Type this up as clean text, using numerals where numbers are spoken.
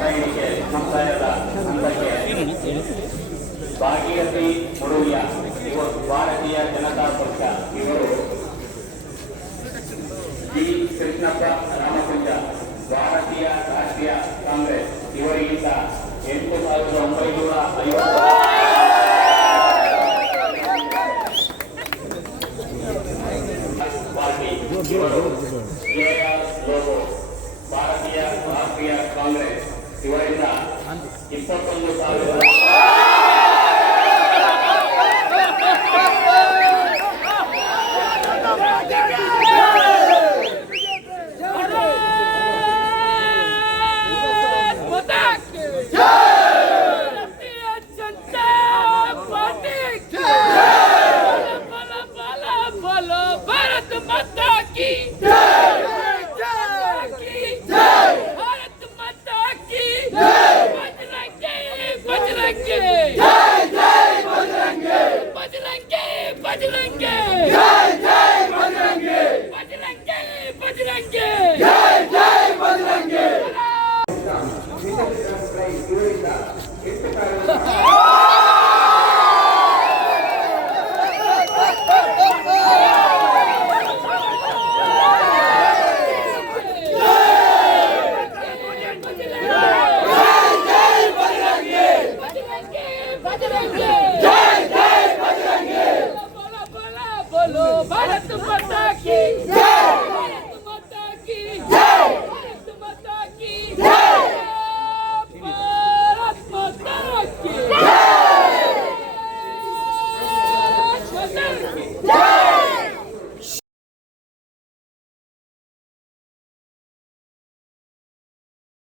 ಸಮುದಾಯದ ಹಂತಕ್ಕೆ ಭಾಗೀರಥಿ ಮುರುಳಿಯ ಇವರು ಭಾರತೀಯ ಜನತಾ ಪಕ್ಷ ಇವರು ಜಿ ಕೃಷ್ಣಪ್ಪ ರಾಮಕುಂಜ ಭಾರತೀಯ ರಾಷ್ಟ್ರೀಯ ಕಾಂಗ್ರೆಸ್ ಇವರಿಗಿಂತ 8,950 ಪಾರ್ಟಿ ಇವರು ಲೋಗೋ ಭಾರತೀಯ ರಾಷ್ಟ್ರೀಯ ಕಾಂಗ್ರೆಸ್ ಇವರಿಂದ 21,000 ಇವರಿಂದ 8